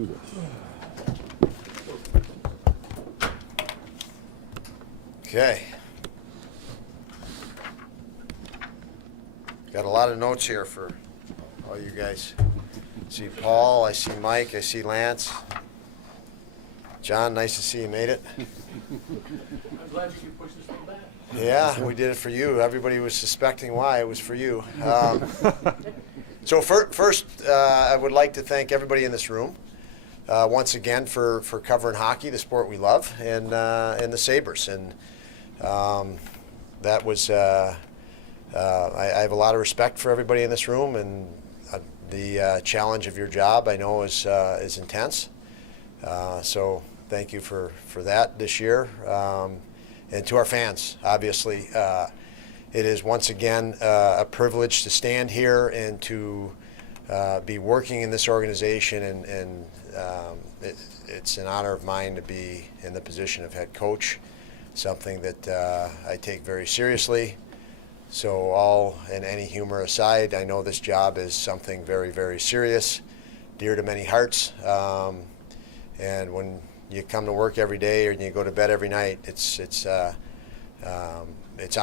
Do this. Okay. Got a lot of notes here for all you guys. I see Paul, I see Mike, I see Lance. John, nice to see you made it. I'm glad you could push this one back. Yeah, we did it for you. Everybody was suspecting why it was for you. So first, I would like to thank everybody in this room once again for covering hockey, the sport we love, and the Sabres. And that was I have a lot of respect for everybody in this room, and the challenge of your job I know is intense. So thank you for that this year. And to our fans, obviously, it is once again a privilege to stand here and to be working in this organization, and it's an honor of mine to be in the position of head coach, something that I take very seriously. So all and any humor aside, I know this job is something very, very serious, dear to many hearts. And when you come to work every day or you go to bed every night, it's on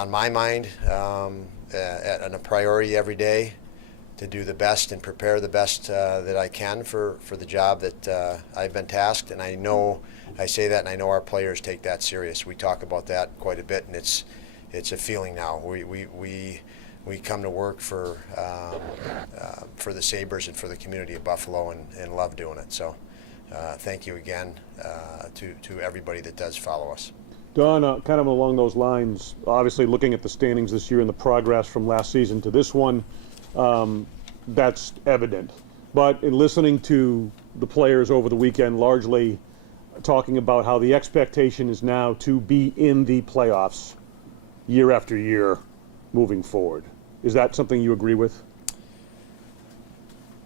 my mind and a priority every day to do the best and prepare the best that I can for the job that I've been tasked. And I know I say that, and I know our players take that serious. We talk about that quite a bit, and it's a feeling now. We come to work for the Sabres and for the community of Buffalo, and love doing it. So thank you again to everybody that does follow us. Don, kind of along those lines, obviously looking at the standings this year and the progress from last season to this one, that's evident. But in listening to the players over the weekend, largely talking about how the expectation is now to be in the playoffs year after year moving forward. Is that something you agree with?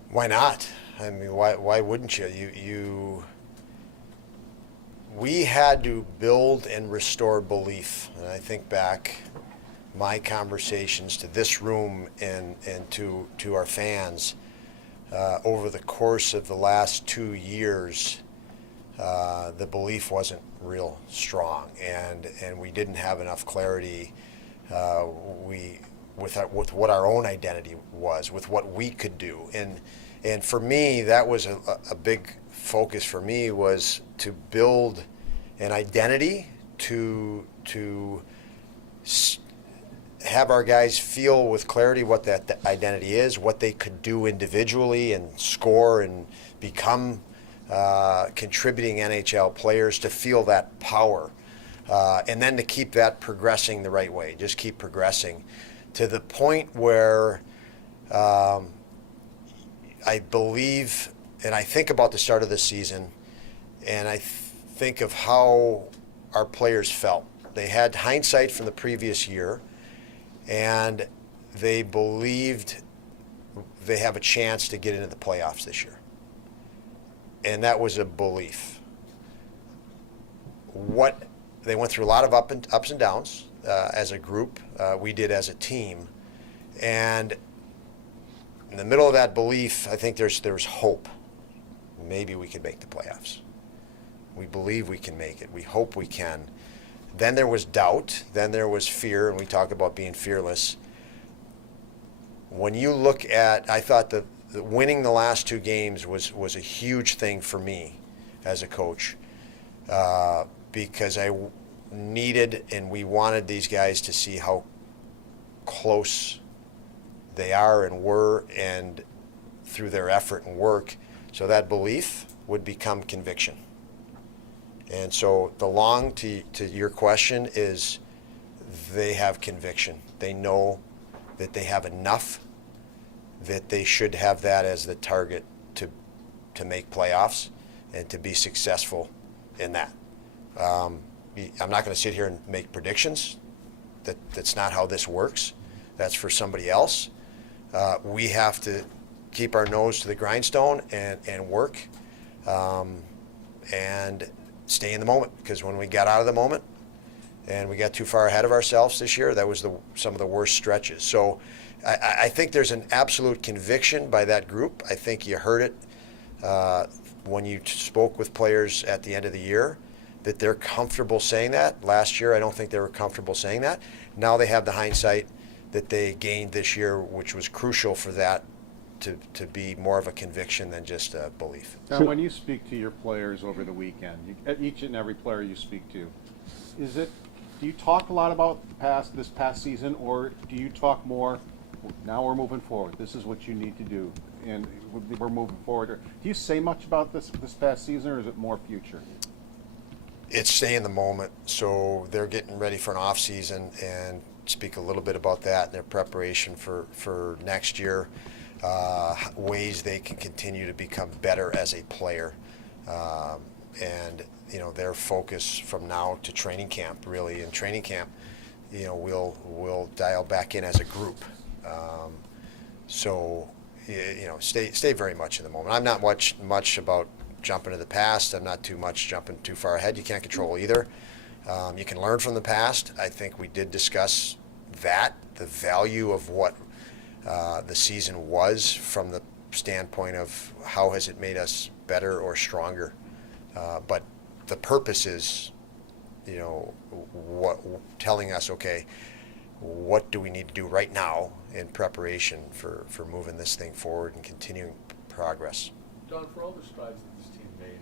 Why not? I mean, why wouldn't you? We had to build and restore belief. And I think back my conversations to this room and to our fans over the course of the last 2 years. The belief wasn't real strong, and we didn't have enough clarity with what our own identity was, with what we could do. And for me, that was a big focus for me, was to build an identity, to have our guys feel with clarity what that identity is, what they could do individually and score and become contributing NHL players, to feel that power. And then to keep that progressing the right way, just keep progressing to the point where I believe, and I think about the start of the season, and I think of how our players felt. They had hindsight from the previous year, and they believed they have a chance to get into the playoffs this year. And that was a belief. They went through a lot of ups and downs as a group. We did as a team. And in the middle of that belief, I think there's hope. Maybe we could make the playoffs. We believe we can make it. We hope we can. Then there was doubt. Then there was fear, and we talk about being fearless. When you look at, I thought the winning the last 2 games was a huge thing for me as a coach, because I needed and we wanted these guys to see how close they are and were, and through their effort and work, so that belief would become conviction. And so the long to your question is, they have conviction. They know that they have enough, that they should have that as the target to make playoffs and to be successful in that. I'm not going to sit here and make predictions. That's not how this works. That's for somebody else. We have to keep our nose to the grindstone and work and stay in the moment, because when we got out of the moment and we got too far ahead of ourselves this year, that was some of the worst stretches. So I think there's an absolute conviction by that group. I think you heard it when you spoke with players at the end of the year, that they're comfortable saying that. Last year, I don't think they were comfortable saying that. Now they have the hindsight that they gained this year, which was crucial for that to be more of a conviction than just a belief. Now, when you speak to your players over the weekend, each and every player you speak to, do you talk a lot about this past season, or do you talk more, now we're moving forward, this is what you need to do, and we're moving forward? Or do you say much about this past season, or is it more future? It's stay in the moment. So they're getting ready for an off season, and speak a little bit about that in their preparation for next year. Ways they can continue to become better as a player, and their focus from now to training camp. Really, in training camp, we'll dial back in as a group. So stay very much in the moment. I'm not much about jumping to the past. I'm not too much jumping too far ahead. You can't control either. You can learn from the past. I think we did discuss that, the value of what the season was from the standpoint of how has it made us better or stronger. But the purpose is, telling us, okay, what do we need to do right now in preparation for moving this thing forward and continuing progress. Don, for all the strides that this team made,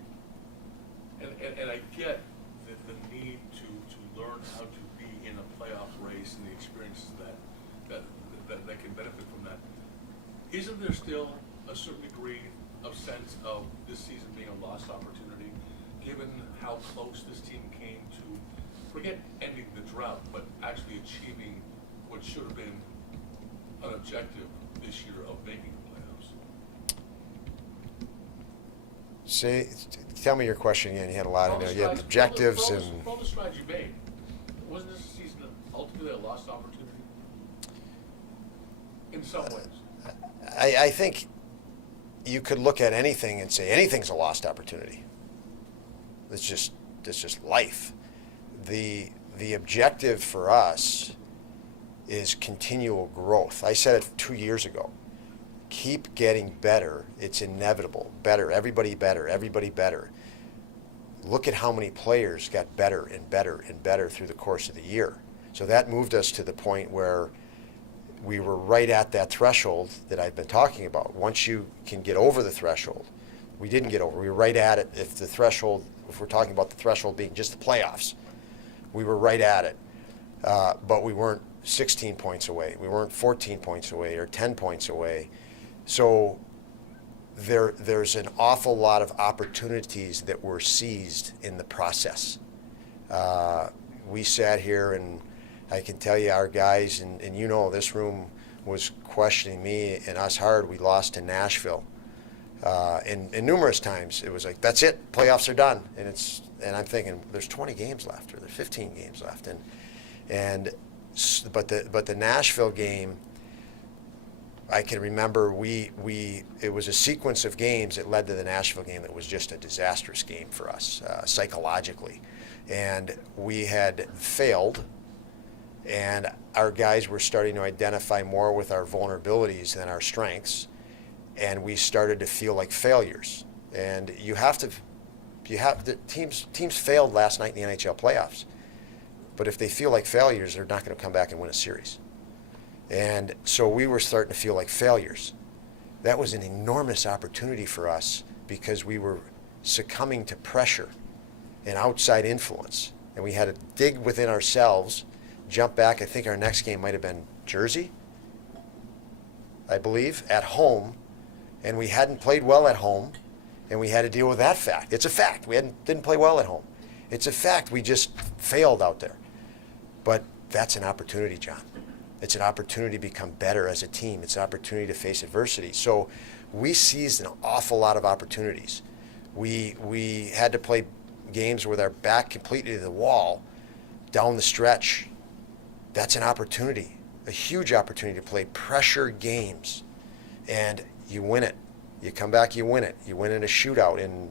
and I get the need to learn how to be in a playoff race and the experiences that can benefit from that, isn't there still a certain degree of sense of this season being a lost opportunity, given how close this team came to, forget ending the drought, but actually achieving what should have been an objective this year of making the playoffs? Tell me your question again. You had a lot in there. You had objectives for and all the strides you made. Wasn't this season ultimately a lost opportunity? In some ways. I think you could look at anything and say anything's a lost opportunity. It's just life. The objective for us is continual growth. I said it 2 years ago. Keep getting better. It's inevitable. Better. Everybody better. Everybody better. Look at how many players got better and better and better through the course of the year. So that moved us to the point where we were right at that threshold that I've been talking about. Once you can get over the threshold, we didn't get over. We were right at it. If we're talking about the threshold being just the playoffs, we were right at it. But we weren't 16 points away. We weren't 14 points away or 10 points away. So there's an awful lot of opportunities that were seized in the process. We sat here, and I can tell you our guys, and this room was questioning me and us hard. We lost to Nashville. And numerous times it was like, that's it, playoffs are done. And I'm thinking there's 20 games left, or there's 15 games left. But the Nashville game, I can remember it was a sequence of games that led to the Nashville game that was just a disastrous game for us psychologically. And we had failed, and our guys were starting to identify more with our vulnerabilities than our strengths, and we started to feel like failures. And the teams failed last night in the NHL playoffs. But if they feel like failures, they're not going to come back and win a series. And so we were starting to feel like failures. That was an enormous opportunity for us because we were succumbing to pressure and outside influence. And we had to dig within ourselves, jump back. I think our next game might have been Jersey, I believe, at home. And we hadn't played well at home, and we had to deal with that fact. It's a fact. We didn't play well at home. It's a fact. We just failed out there. But that's an opportunity, John. It's an opportunity to become better as a team. It's an opportunity to face adversity. So we seized an awful lot of opportunities. We had to play games with our back completely to the wall down the stretch. That's an opportunity, a huge opportunity to play pressure games. And you win it. You come back, you win it. You win in a shootout in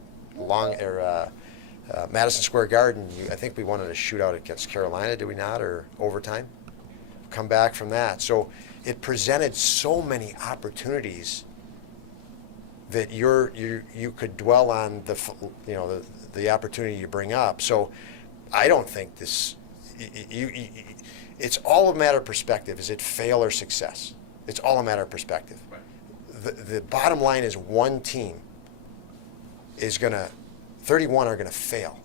Madison Square Garden. I think we won in a shootout against Carolina, did we not, or overtime? Come back from that. So it presented so many opportunities that you could dwell on the opportunity you bring up. So I don't think this. It's all a matter of perspective. Is it fail or success? It's all a matter of perspective. Right. The bottom line is one team is 31 are gonna fail.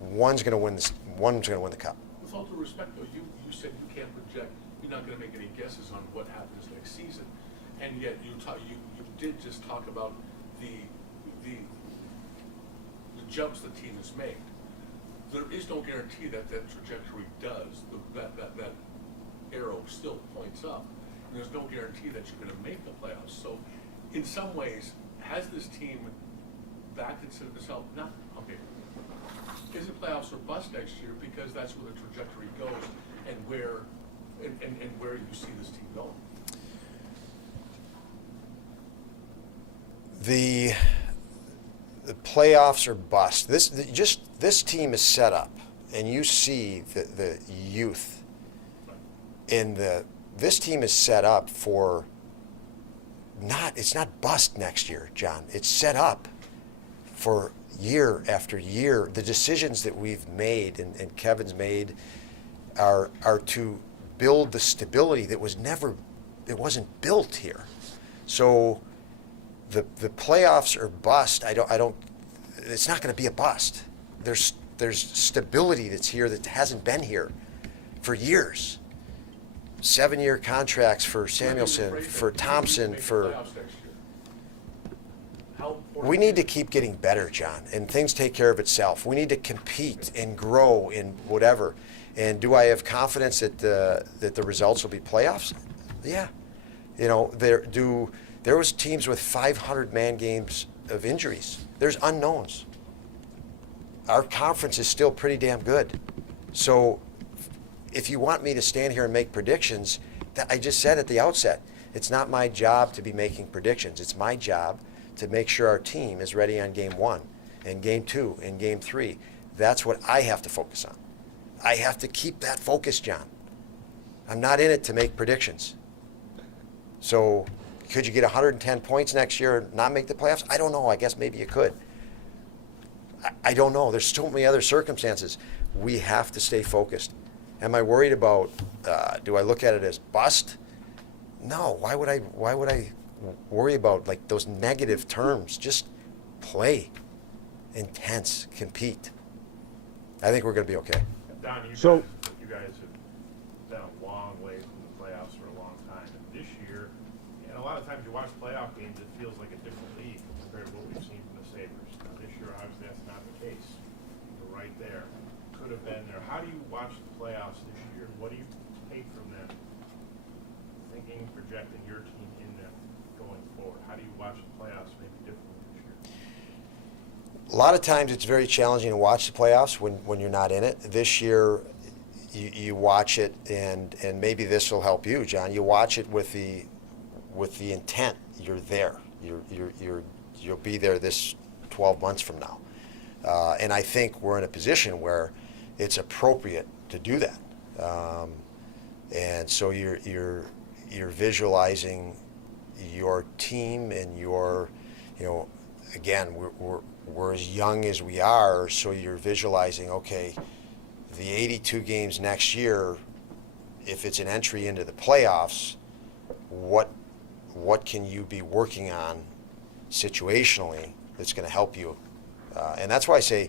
One's gonna win the cup. With all due respect, though, you said you can't project. You're not going to make any guesses on what happens next season, and yet you did just talk about the jumps the team has made. There is no guarantee that trajectory does. That arrow still points up. And there's no guarantee that you're going to make the playoffs. So, in some ways, has this team backed itself? Not okay. Is it playoffs or bust next year? Because that's where the trajectory goes, and where you see this team going. The playoffs are bust. This team is set up, and you see the youth in this team is set up for it's not bust next year, John. It's set up for year after year. The decisions that we've made and Kevin's made are to build the stability that wasn't built here. So the playoffs are bust. It's not going to be a bust. There's stability that's here that hasn't been here for years. 7-year contracts for Samuelson, for Thompson, for. We need to keep getting better, John, and things take care of itself. We need to compete and grow in whatever. And do I have confidence that the results will be playoffs? Yeah. There was teams with 500 man games of injuries. There's unknowns. Our conference is still pretty damn good. So if you want me to stand here and make predictions, I just said at the outset, it's not my job to be making predictions. It's my job to make sure our team is ready on game 1 and game 2 and game 3. That's what I have to focus on. I have to keep that focus, John. I'm not in it to make predictions. So could you get 110 points next year and not make the playoffs? I don't know. I guess maybe you could. I don't know. There's so many other circumstances. We have to stay focused. Am I worried about, do I look at it as bust? No. Why would I worry about like those negative terms? Just play, intense, compete. I think we're going to be okay. Don, you guys have been a long way from the playoffs for a long time. And this year, and a lot of times you watch playoff games, it feels like a different league compared to what we've seen from the Sabres. Now, this year, obviously, that's not the case. You're right there. Could have been there. How do you watch the playoffs this year? What do you take from them? Thinking, projecting your team in them going forward. How do you watch the playoffs maybe differently this year? A lot of times it's very challenging to watch the playoffs when you're not in it. This year, you watch it, and maybe this will help you, John. You watch it with the intent. You're there. You'll be there this 12 months from now. And I think we're in a position where it's appropriate to do that. And so you're visualizing your team and again, we're as young as we are, so you're visualizing, okay, the 82 games next year, if it's an entry into the playoffs, what can you be working on situationally that's going to help you? And that's why I say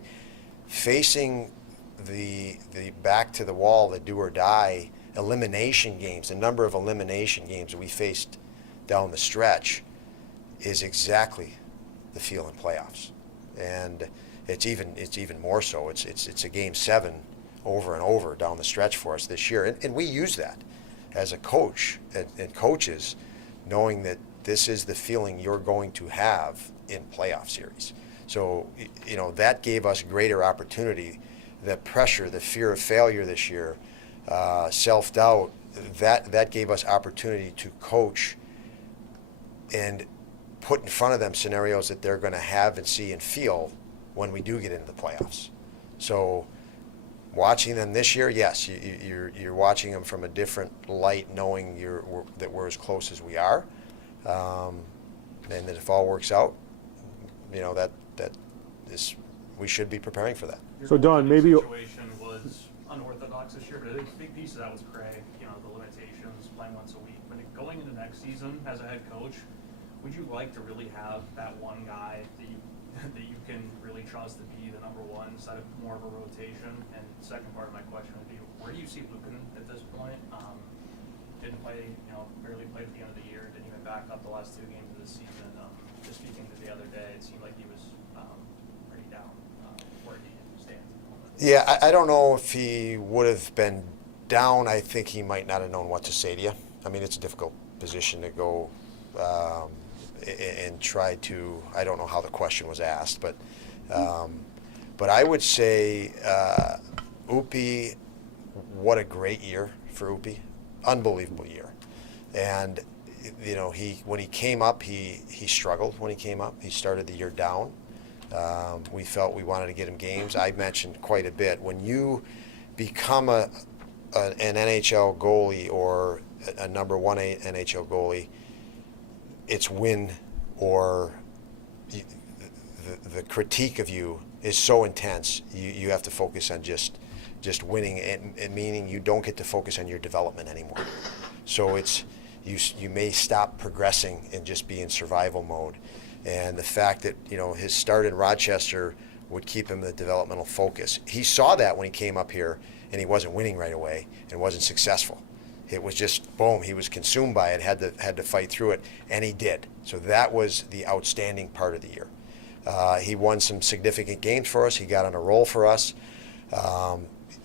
facing the back to the wall, the do or die elimination games, the number of elimination games that we faced down the stretch is exactly the feel in playoffs. And it's even more so. It's a game 7 over and over down the stretch for us this year. And we use that as a coach and coaches, knowing that this is the feeling you're going to have in playoff series. So, that gave us greater opportunity. The pressure, the fear of failure this year, self-doubt, that gave us opportunity to coach and put in front of them scenarios that they're going to have and see and feel when we do get into the playoffs. So watching them this year, yes, you're watching them from a different light, knowing that we're as close as we are. and that if all works out, that is, we should be preparing for that. So, Don, maybe you- situation was unorthodox this year, but I think a big piece of that was Craig, the limitations, playing once a week. But going into next season as a head coach, would you like to really have that one guy that you can really trust to be the number one instead of more of a rotation? And the second part of my question would be, where do you see Lucan at this point? Didn't play, barely played at the end of the year, didn't even back up the last 2 games of the season. Just speaking to the other day, it seemed like he was pretty down where he stands at the moment. Yeah, I don't know if he would have been down. I think he might not have known what to say to you. I mean, it's a difficult position to go and try to. I don't know how the question was asked, but I would say Upi, what a great year for Upi, unbelievable year, and when he came up, he struggled when he came up. He started the year down. We felt we wanted to get him games. I mentioned quite a bit. When you become an NHL goalie or a number 1 NHL goalie, it's win or the critique of you is so intense. You have to focus on just winning, and meaning you don't get to focus on your development anymore. So it's you may stop progressing and just be in survival mode. And the fact that his start in Rochester would keep him the developmental focus. He saw that when he came up here, and he wasn't winning right away and wasn't successful. It was just boom. He was consumed by it. Had to fight through it, and he did. So that was the outstanding part of the year. He won some significant games for us. He got on a roll for us.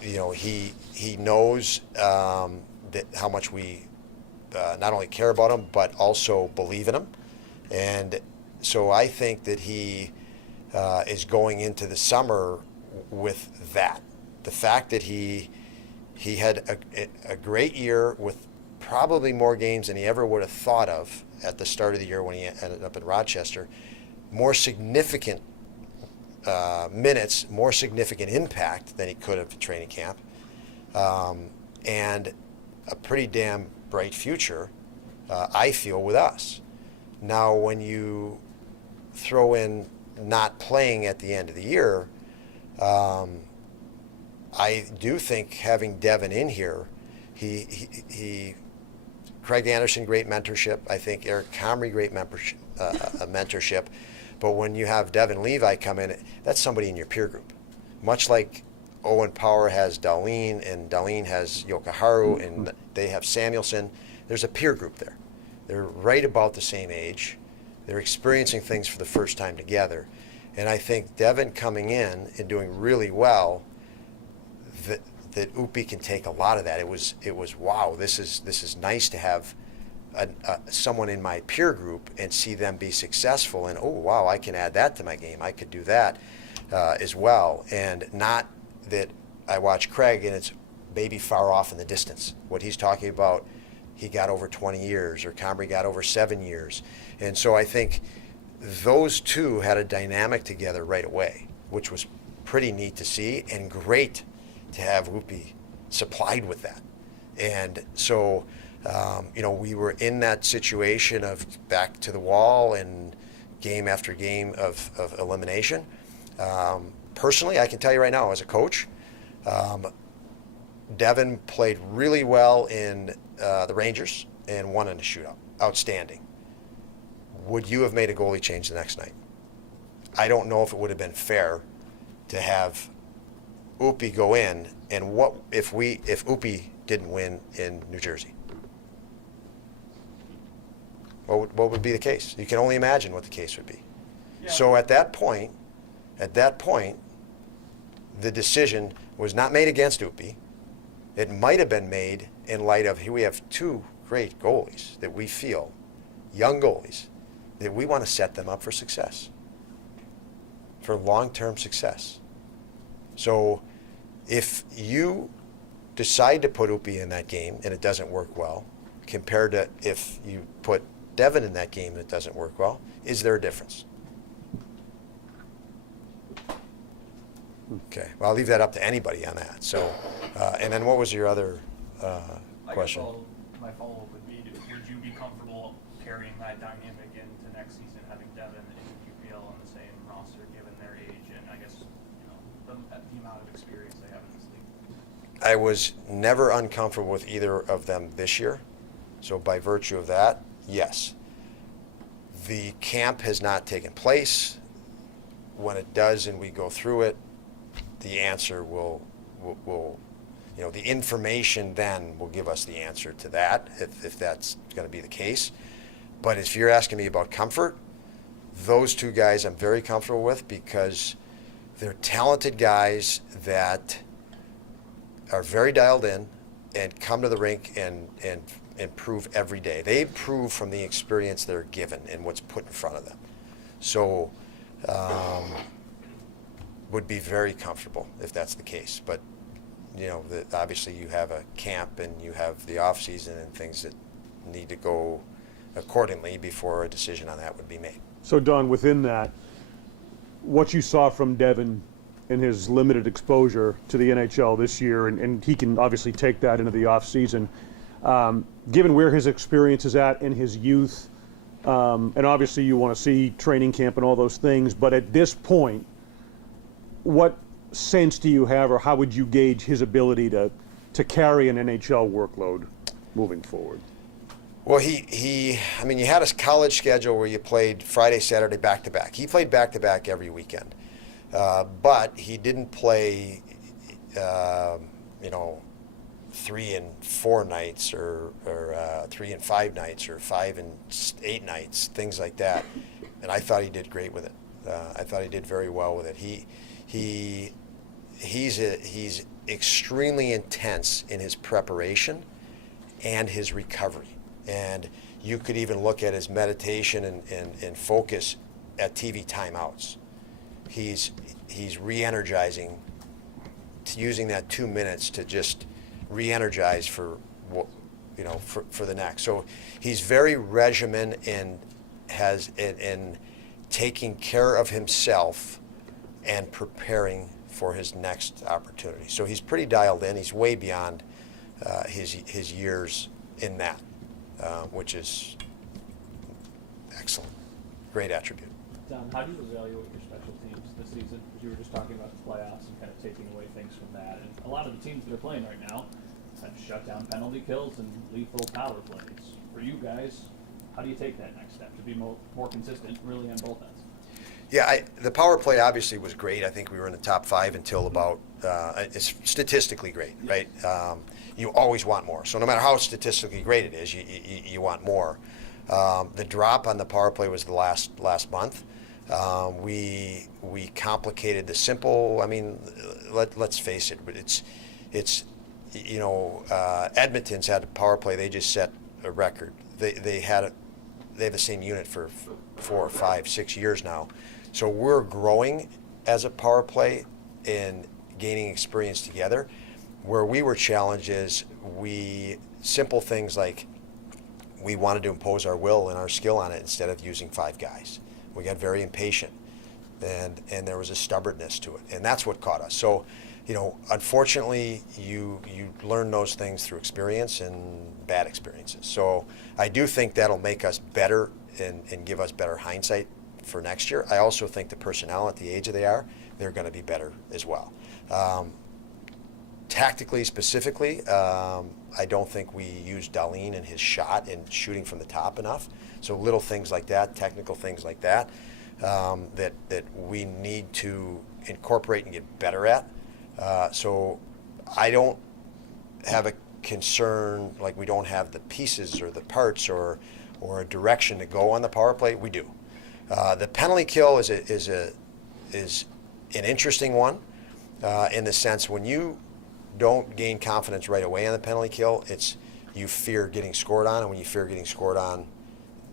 He knows that how much we not only care about him but also believe in him, and so I think that he is going into the summer with that. The fact that he had a great year with probably more games than he ever would have thought of at the start of the year when he ended up in Rochester, more significant minutes, more significant impact than he could have at training camp, and a pretty damn bright future, I feel, with us. Now, when you throw in not playing at the end of the year, I do think having Devin in here, Craig Anderson, great mentorship. I think Eric Comrie, great mentorship. But when you have Devin Levi come in, that's somebody in your peer group. Much like Owen Power has Darlene, and Darlene has Yokoharu, and they have Samuelson. There's a peer group there. They're right about the same age. They're experiencing things for the first time together. And I think Devin coming in and doing really well, that Upi can take a lot of that. It was wow, this is nice to have someone in my peer group and see them be successful, and oh wow, I can add that to my game. I could do that as well, and not that I watch Craig and it's maybe far off in the distance. What he's talking about, he got over 20 years, or Comrie got over 7 years, and so I think those two had a dynamic together right away, which was pretty neat to see and great to have Upi supplied with that. And so, we were in that situation of back to the wall and game after game of elimination. Personally, I can tell you right now, as a coach, Devin played really well in the Rangers and won in a shootout. Outstanding. Would you have made a goalie change the next night? I don't know if it would have been fair to have Upi go in, and what if Upi didn't win in New Jersey? What would be the case? You can only imagine what the case would be. Yeah. So at that point, the decision was not made against Upi. It might have been made in light of, here we have two great goalies that we feel, young goalies, that we want to set them up for success, for long-term success. So if you decide to put Upi in that game and it doesn't work well, compared to if you put Devin in that game and it doesn't work well, is there a difference? Okay, well, I'll leave that up to anybody on that. So, and then what was your other question? My follow-up would be, would you be comfortable carrying that dynamic into next season, having Devin and UPL on the same roster, given their age and I guess the amount of experience they have in this league? I was never uncomfortable with either of them this year. So by virtue of that, yes. The camp has not taken place. When it does and we go through it, the answer will the information then will give us the answer to that, if that's going to be the case. But if you're asking me about comfort, those two guys I'm very comfortable with because they're talented guys that are very dialed in and come to the rink and improve every day. They improve from the experience they're given and what's put in front of them. So would be very comfortable if that's the case. But obviously you have a camp and you have the off season and things that need to go accordingly before a decision on that would be made. So Don, within that, what you saw from Devin in his limited exposure to the NHL this year, and he can obviously take that into the offseason, given where his experience is at in his youth, and obviously you want to see training camp and all those things, but at this point, what sense do you have, or how would you gauge his ability to carry an NHL workload moving forward? Well, you had a college schedule where you played Friday, Saturday, back-to-back. He played back-to-back every weekend. But he didn't play, 3 and 4 nights or 3 and 5 nights or 5 and 8 nights, things like that. And I thought he did great with it. I thought he did very well with it. He's extremely intense in his preparation and his recovery. And you could even look at his meditation and focus at TV timeouts. He's re-energizing, using that 2 minutes to just re-energize for the next. So he's very regimented and has in taking care of himself and preparing for his next opportunity. So he's pretty dialed in. He's way beyond his years in that, which is excellent. Great attribute. Don, how do you evaluate your special teams this season? Because you were just talking about the playoffs and kind of taking away things from that. And a lot of the teams that are playing right now have shut down penalty kills and lethal power plays. For you guys, how do you take that next step to be more consistent really on both ends? Yeah, the power play obviously was great. I think we were in the top 5 until about, it's statistically great, right? You always want more. So no matter how statistically great it is, you want more. The drop on the power play was the last month. We complicated the simple. I mean, let's face it. It's Edmonton's had a power play. They just set a record. They have the same unit for 4, 5, 6 years now. So we're growing as a power play and gaining experience together. Where we were challenged is simple things like we wanted to impose our will and our skill on it instead of using 5 guys. We got very impatient, and there was a stubbornness to it, and that's what caught us. So, unfortunately, you learn those things through experience and bad experiences. So I do think that'll make us better and give us better hindsight for next year. I also think the personnel at the age that they are, they're going to be better as well. Tactically, specifically, I don't think we used Darlene and his shot and shooting from the top enough. So little things like that, technical things like that, that we need to incorporate and get better at. So I don't have a concern like we don't have the pieces or the parts or a direction to go on the power play. We do. The penalty kill is an interesting one in the sense when you don't gain confidence right away on the penalty kill, you fear getting scored on, and when you fear getting scored on,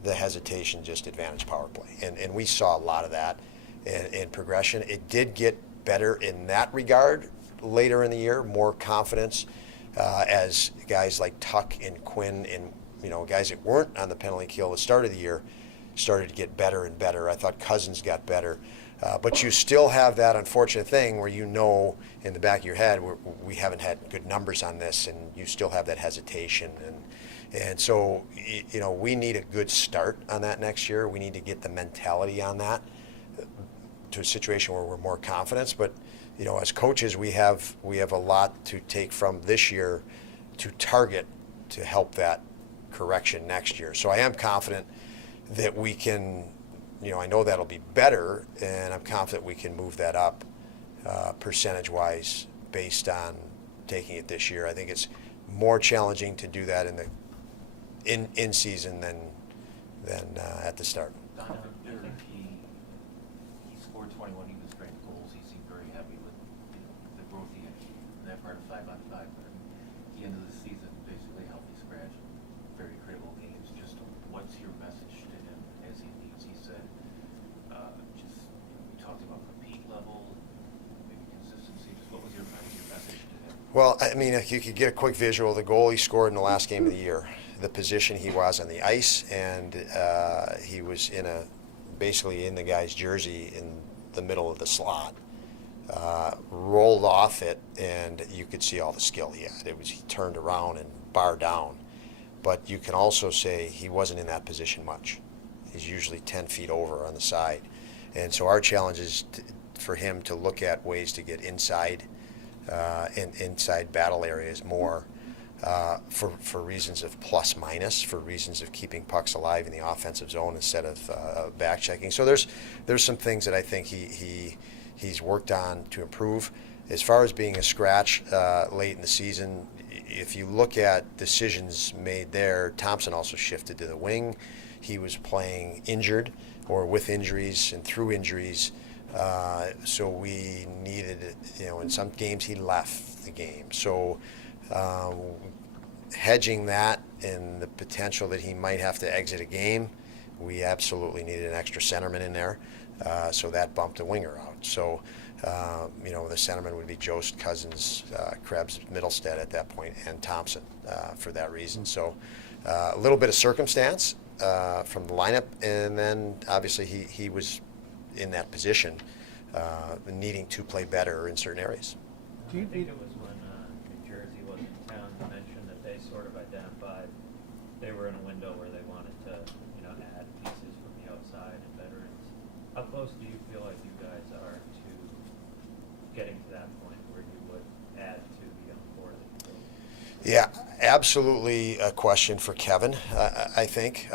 the hesitation just advantage power play. And we saw a lot of that in progression. It did get better in that regard later in the year, more confidence as guys like Tuck and Quinn and guys that weren't on the penalty kill at the start of the year started to get better and better. I thought Cousins got better. But you still have that unfortunate thing where in the back of your head we haven't had good numbers on this, and you still have that hesitation. And so, we need a good start on that next year. We need to get the mentality on that to a situation where we're more confident. But, as coaches, we have a lot to take from this year to target to help that correction next year. So I am confident that we can, I know that'll be better, and I'm confident we can move that up percentage-wise based on taking it this year. I think it's more challenging to do that in season than at the start. Don, I think he scored 21. He was great goals. He seemed very happy with the growth he had in that part of 5-on-5. But at the end of the season, basically healthy scratch, very critical games. Just what's your message to him as he leaves? He said, we talked about compete level, maybe consistency. Just what was your message to him? Well, I mean, if you could get a quick visual, the goal he scored in the last game of the year, the position he was on the ice, and he was basically in the guy's jersey in the middle of the slot, rolled off it, and you could see all the skill he had. He turned around and bar down, but you can also say he wasn't in that position much. He's usually 10 feet over on the side, and so our challenge is for him to look at ways to get inside inside battle areas more. For reasons of plus minus, for reasons of keeping pucks alive in the offensive zone instead of back checking. So there's some things that I think he's worked on to improve. As far as being a scratch late in the season, if you look at decisions made there, Thompson also shifted to the wing. He was playing injured or with injuries and through injuries. So we needed, in some games he left the game. So hedging that and the potential that he might have to exit a game, we absolutely needed an extra centerman in there. So that bumped a winger out. So, the centerman would be Jost, Cousins, Krebs, Middlestead at that point, and Thompson for that reason. So a little bit of circumstance from the lineup, and then obviously he was in that position, needing to play better in certain areas. I think it was when New Jersey was in town, you mentioned that they sort of identified they were in a window where they wanted to, add pieces from the outside and veterans. How close do you feel like you guys are to getting to that point where you would add to the young core that you built? Yeah, absolutely a question for Kevin, I think.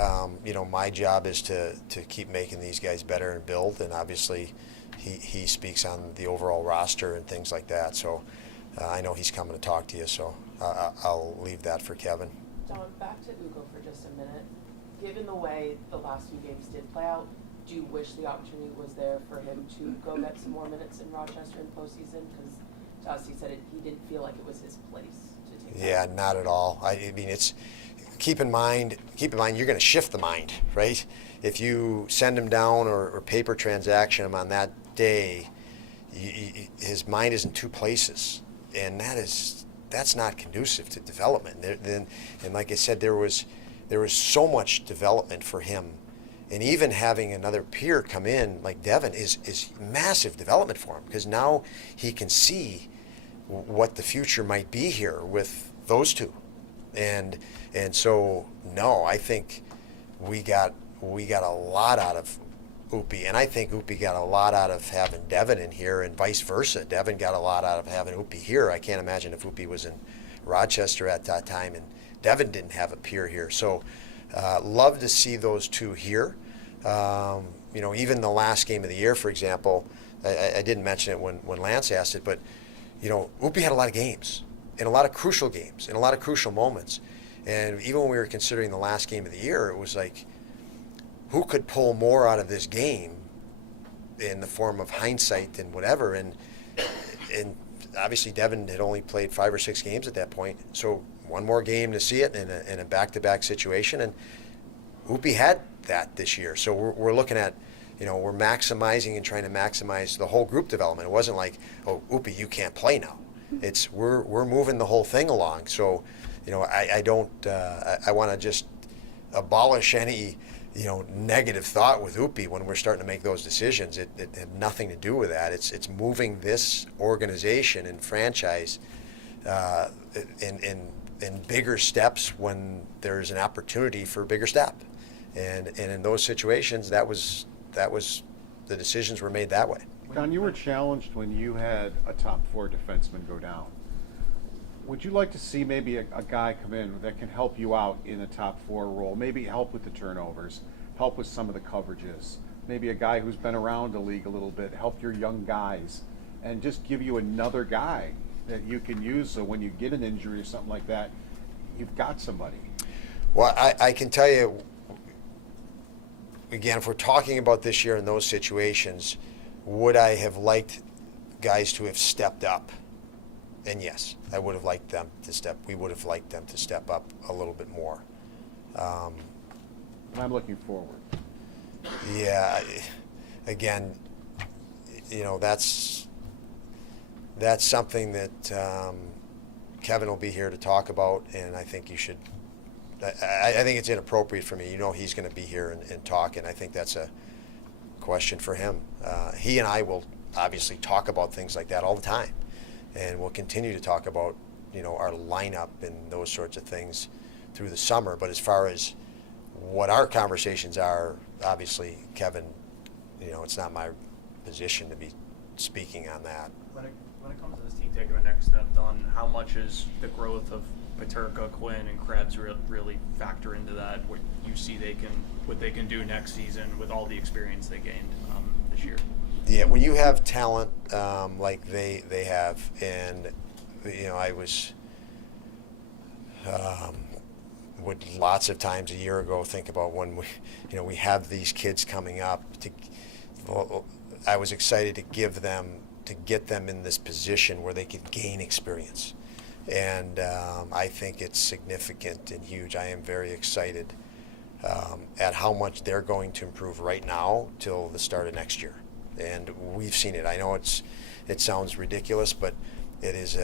My job is to keep making these guys better and build, and obviously he speaks on the overall roster and things like that. So I know he's coming to talk to you, so I'll leave that for Kevin. Don, back to Ugo for just a minute. Given the way the last few games did play out, do you wish the opportunity was there for him to go get some more minutes in Rochester in postseason? Because to us, he said he didn't feel like it was his place to take that. Yeah, not at all. I mean, it's keep in mind you're going to shift the mind, right? If you send him down or paper transaction him on that day, his mind is in two places, and that's not conducive to development. And like I said, there was so much development for him, and even having another peer come in like Devin is massive development for him, because now he can see what the future might be here with those two, and so no, I think we got a lot out of Upi, and I think Upi got a lot out of having Devin in here, and vice versa. Devin got a lot out of having Upi here. I can't imagine if Upi was in Rochester at that time and Devin didn't have a peer here. So love to see those two here. Even the last game of the year, for example, I didn't mention it when Lance asked it, but Upi had a lot of games, and a lot of crucial games, and a lot of crucial moments. And even when we were considering the last game of the year, it was like, who could pull more out of this game in the form of hindsight and whatever? And obviously Devin had only played 5 or 6 games at that point, so one more game to see it in a back-to-back situation, and Upi had that this year. So we're looking at, we're maximizing and trying to maximize the whole group development. It wasn't like, oh, Upi, you can't play now. It's we're moving the whole thing along. So, I want to just abolish any negative thought with Upi when we're starting to make those decisions. It had nothing to do with that. It's moving this organization and franchise in in bigger steps when there's an opportunity for a bigger step. And in those situations, that was the decisions were made that way. Don, you were challenged when you had a top 4 defenseman go down. Would you like to see maybe a guy come in that can help you out in a top 4 role, maybe help with the turnovers, help with some of the coverages, maybe a guy who's been around the league a little bit, help your young guys, and just give you another guy that you can use so when you get an injury or something like that, you've got somebody? Well, I can tell you, again, if we're talking about this year in those situations, would I have liked guys to have stepped up? And yes, I would have liked them to step. We would have liked them to step up a little bit more. And I'm looking forward. Yeah, again, that's something that Kevin will be here to talk about, and I think you should. I think it's inappropriate for me. He's going to be here and talk, and I think that's a question for him. He and I will obviously talk about things like that all the time, and we'll continue to talk about our lineup and those sorts of things through the summer. But as far as what our conversations are, obviously, Kevin, it's not my position to be speaking on that. When it comes to this team taking the next step, Don, how much is the growth of Peterka, Quinn, and Krebs really factor into that? What you see what they can do next season with all the experience they gained this year? Yeah, when you have talent like they have, and I was would lots of times a year ago think about when we have these kids coming up. I was excited to get them in this position where they could gain experience. And I think it's significant and huge. I am very excited at how much they're going to improve right now till the start of next year. And we've seen it. I know it sounds ridiculous, but it's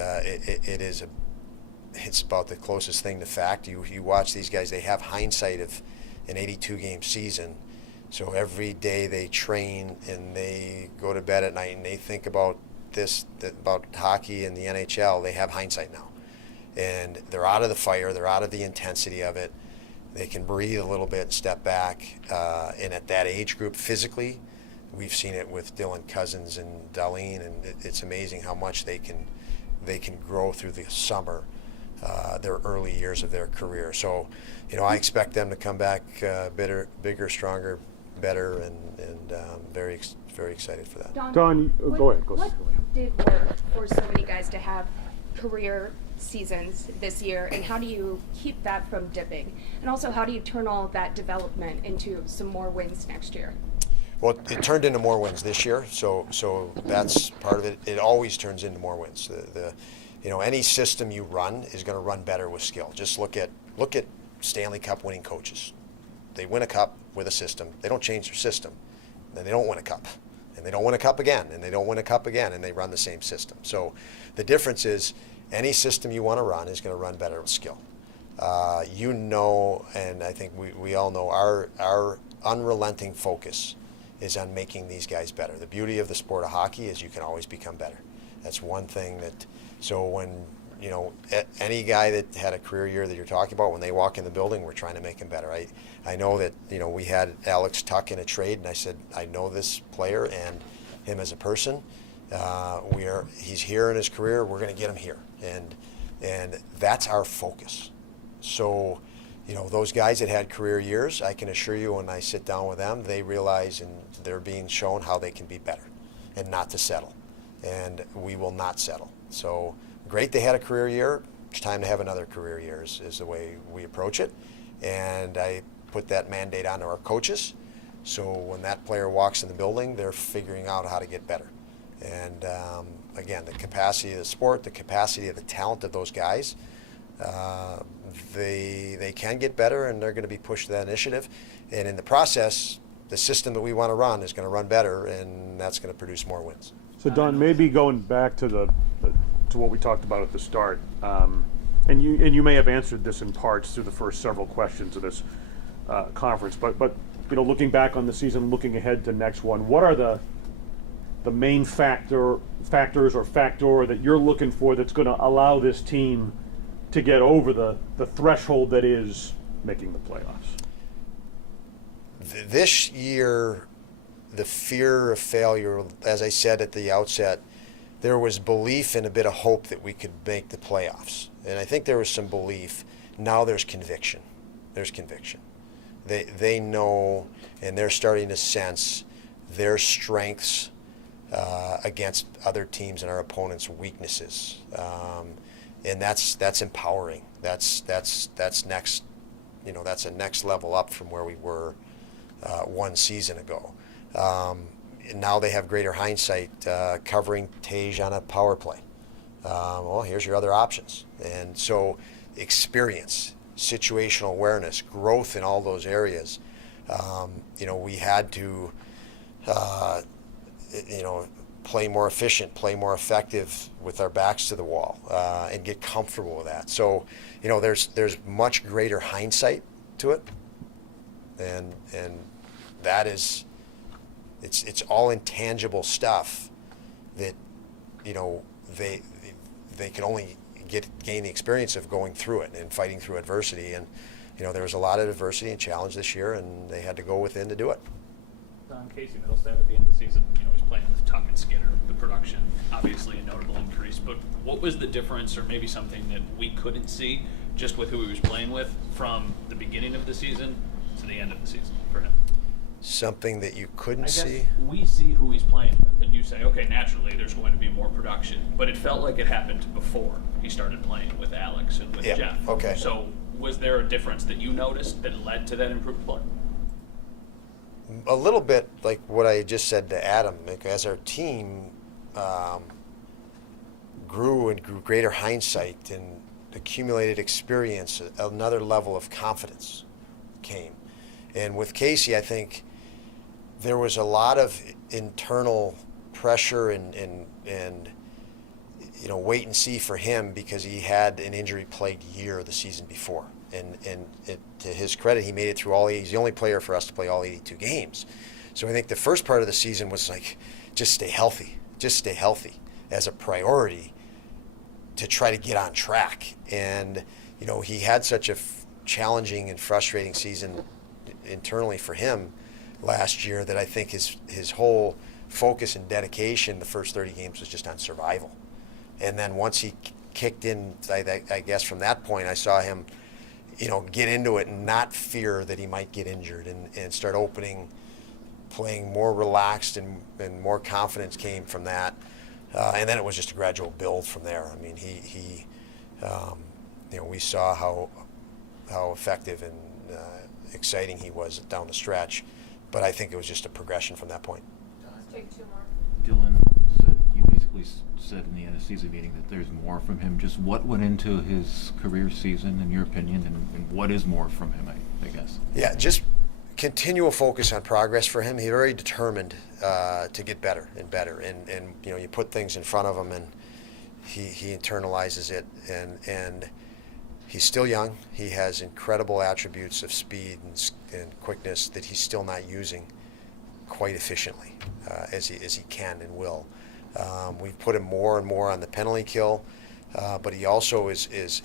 about the closest thing to fact. You watch these guys; they have hindsight of an 82-game season. So every day they train and they go to bed at night and they think about about hockey and the NHL. They have hindsight now. And they're out of the fire, they're out of the intensity of it. They can breathe a little bit and step back. And at that age group, physically, we've seen it with Dylan Cousins and Darlene, and it's amazing how much they can grow through the summer, their early years of their career. So, I expect them to come back bigger, stronger, better, and very excited for that. Don, go ahead. What did work for so many guys to have career seasons this year, and how do you keep that from dipping? And also, how do you turn all of that development into some more wins next year? Well, it turned into more wins this year, so that's part of it. It always turns into more wins. Any system you run is going to run better with skill. Just look at Stanley Cup winning coaches. They win a cup with a system. They don't change their system. Then they don't win a cup. And they don't win a cup again. And they don't win a cup again. And they run the same system. So the difference is any system you want to run is going to run better with skill. And I think we all know our unrelenting focus is on making these guys better. The beauty of the sport of hockey is you can always become better. That's one thing so when, any guy that had a career year that you're talking about, when they walk in the building, we're trying to make him better. I know that, we had Alex Tuck in a trade, and I said, I know this player and him as a person. He's here in his career, we're going to get him here. And that's our focus. So, those guys that had career years, I can assure you when I sit down with them, they realize and they're being shown how they can be better and not to settle. And we will not settle. So great they had a career year. It's time to have another career year is the way we approach it. And I put that mandate onto our coaches. So when that player walks in the building, they're figuring out how to get better. And again, the capacity of the sport, the capacity of the talent of those guys, they can get better, and they're going to be pushed to that initiative. And in the process, the system that we want to run is going to run better, and that's going to produce more wins. So Don, maybe going back to to what we talked about at the start, and you may have answered this in parts through the first several questions of this conference, but looking back on the season, looking ahead to next one, what are the main factors or factor that you're looking for that's going to allow this team to get over the threshold that is making the playoffs? This year, the fear of failure, as I said at the outset, there was belief and a bit of hope that we could make the playoffs. And I think there was some belief. Now there's conviction. There's conviction. They know, and they're starting to sense their strengths against other teams and our opponents' weaknesses. And that's empowering. That's next, that's a next level up from where we were one season ago. And now they have greater hindsight covering Tage on a power play. Well, here's your other options. And so experience, situational awareness, growth in all those areas. We had to, play more efficient, play more effective with our backs to the wall, and get comfortable with that. So, there's much greater hindsight to it, and that is, it's all intangible stuff that, they can only gain the experience of going through it and fighting through adversity. And, there was a lot of adversity and challenge this year, and they had to go within to do it. Don Casey, Middlestaff at the end of the season, he's playing with Tuck and Skinner, the production, obviously a notable increase, but what was the difference, or maybe something that we couldn't see just with who he was playing with from the beginning of the season to the end of the season for him? Something that you couldn't I guess see? we see who he's playing with, and you say, okay, naturally there's going to be more production, but it felt like it happened before he started playing with Alex and with Yeah, Jeff. okay. So was there a difference that you noticed that led to that improved play? A little bit like what I just said to Adam. Like, as our team grew and grew greater hindsight and accumulated experience, another level of confidence came. And with Casey, I think there was a lot of internal pressure and wait and see for him, because he had an injury-plagued year the season before. And to his credit, he made it through all 80. He's the only player for us to play all 82 games. So I think the first part of the season was like, just stay healthy as a priority to try to get on track. And, he had such a challenging and frustrating season internally for him last year that I think his whole focus and dedication the first 30 games was just on survival. And then once he kicked in, I guess from that point, I saw him, get into it and not fear that he might get injured, and start playing more relaxed, and more confidence came from that. And then it was just a gradual build from there. I mean, we saw how effective and exciting he was down the stretch, but I think it was just a progression from that point. Take two more. Dylan said, you basically said in the end of season meeting that there's more from him. Just what went into his career season, in your opinion, and what is more from him, I guess? Yeah, just continual focus on progress for him. He's very determined to get better and better, and you put things in front of him, and he internalizes it, and he's still young. He has incredible attributes of speed and quickness that he's still not using quite efficiently as he can and will. We've put him more and more on the penalty kill, but he also he's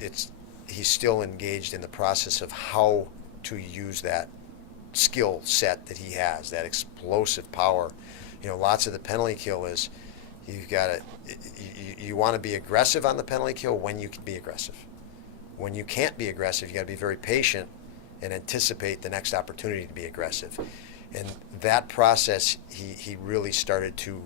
still engaged in the process of how to use that skill set that he has, that explosive power. Lots of the penalty kill is you want to be aggressive on the penalty kill when you can be aggressive. When you can't be aggressive, you got to be very patient and anticipate the next opportunity to be aggressive. And that process, he really started to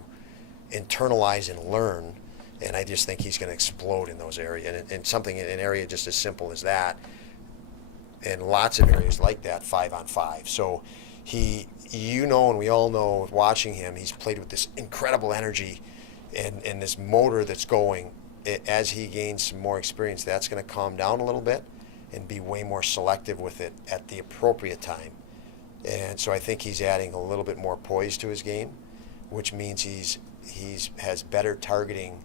internalize and learn, and I just think he's going to explode in those areas. And something in an area just as simple as that, and lots of areas like that, 5-on-5. So and we all know, watching him, he's played with this incredible energy and this motor that's going. As he gains some more experience, that's going to calm down a little bit and be way more selective with it at the appropriate time. And so I think he's adding a little bit more poise to his game, which means he has better targeting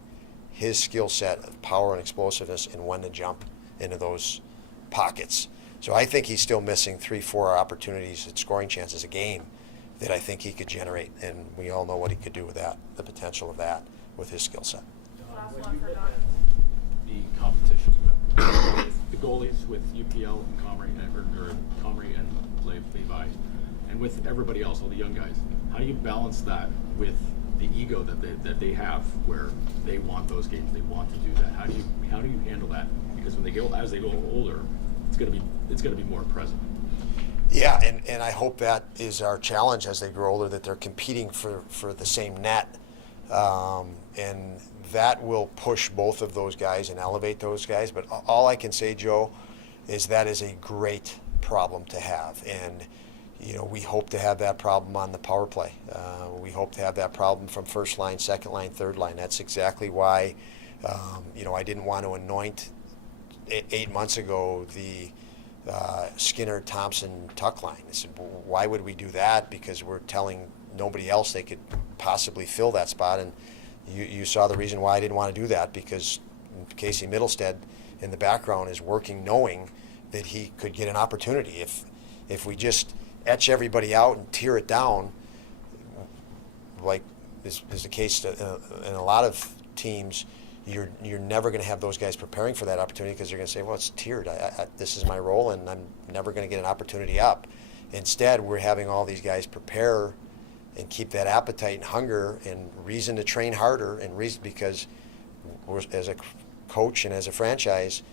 his skill set of power and explosiveness and when to jump into those pockets. So I think he's still missing 3-4 opportunities at scoring chances a game that I think he could generate, and we all know what he could do with that, the potential of that with his skill set. Last one for Don. The competition the goalies with UPL and Comrie and Levi, and with everybody else, all the young guys. How do you balance that with the ego that they have, where they want those games, they want to do that? How do you handle that? Because when as they go older, it's gonna be more present. Yeah, and I hope that is our challenge as they grow older, that they're competing for the same net. And that will push both of those guys and elevate those guys. But all I can say, Joe, is that is a great problem to have. And, we hope to have that problem on the power play. We hope to have that problem from first line, second line, third line. That's exactly why, I didn't want to anoint 8 months ago the Skinner-Thompson tuck line. I said, well, why would we do that? Because we're telling nobody else they could possibly fill that spot. And you saw the reason why I didn't want to do that, because Casey Middlestead in the background is working knowing that he could get an opportunity. If we just etch everybody out and tear it down, like is the case in a lot of teams, you're never going to have those guys preparing for that opportunity, because they're going to say, well, it's tiered. This is my role, and I'm never going to get an opportunity up. Instead, we're having all these guys prepare and keep that appetite and hunger and reason to train harder, and reason, because as a coach and as a franchise,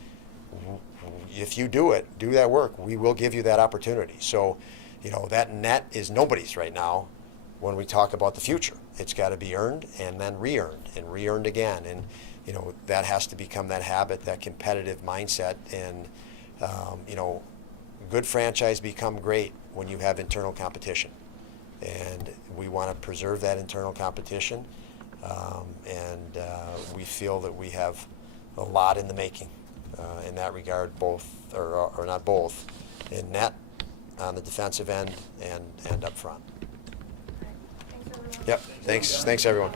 if you do that work, we will give you that opportunity. So, that net is nobody's right now when we talk about the future. It's got to be earned and then re-earned and re-earned again. And, that has to become that habit, that competitive mindset. And, good franchise become great when you have internal competition. And we want to preserve that internal competition. We feel that we have a lot in the making in that regard, both, or not both, in net, on the defensive end, and up front. Thanks, everyone. Yep, thanks everyone.